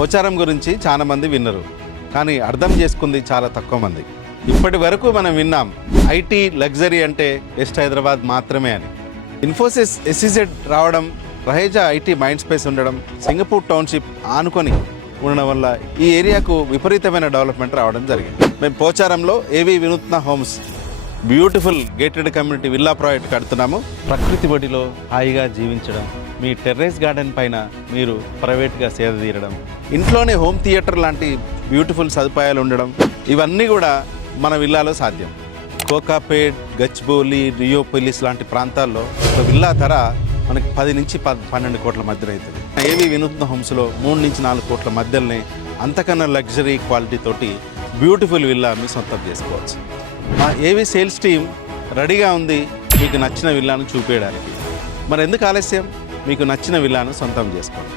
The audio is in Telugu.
పోచారం గురించి చాలా మంది విన్నరు, కానీ అర్థం చేసుకుంది చాలా తక్కువ మంది. ఇప్పటి వరకు మనం విన్నాం ఐటీ లగ్జరీ అంటే వెస్ట్ హైదరాబాద్ మాత్రమే అని. ఇన్ఫోసిస్ ఎస్ఈజెడ్ రావడం, రహేజా ఐటీ మైండ్ స్పేస్ ఉండడం, సింగపూర్ టౌన్షిప్ ఆనుకొని ఉండడం వల్ల ఈ ఏరియాకు విపరీతమైన డెవలప్మెంట్ రావడం జరిగింది. మేము పోచారంలో AV Vinutna Homes beautiful gated community villa project కడుతున్నాము. ప్రకృతి ఒడిలో హాయిగా జీవించడం, మీ టెర్రస్ గార్డెన్ పైన మీరు ప్రైవేట్గా సేద తీరడం, ఇంట్లోనే హోమ్ థియేటర్ లాంటి బ్యూటిఫుల్ సదుపాయాలు ఉండడం, ఇవన్నీ కూడా మన విల్లాలో సాధ్యం. కోకాపేట్, గచ్చిబౌలి, రియోపోలిస్ లాంటి ప్రాంతాల్లో ఒక విల్లా ధర మనకి 10 నుంచి 12 కోట్ల మధ్యలో అవుతుంది. ఏవి వినూత్న హోమ్స్లో 3 నుంచి 4 కోట్ల మధ్యలోనే అంతకన్నా లగ్జరీ క్వాలిటీ తోటి బ్యూటిఫుల్ విల్లా మీ సొంతం చేసుకోవచ్చు. మా ఏవి సేల్స్ టీమ్ రెడీగా ఉంది మీకు నచ్చిన విల్లాను చూపించడానికి. మరి ఎందుకు ఆలస్యం? మీకు నచ్చిన విల్లాను సొంతం చేసుకోండి.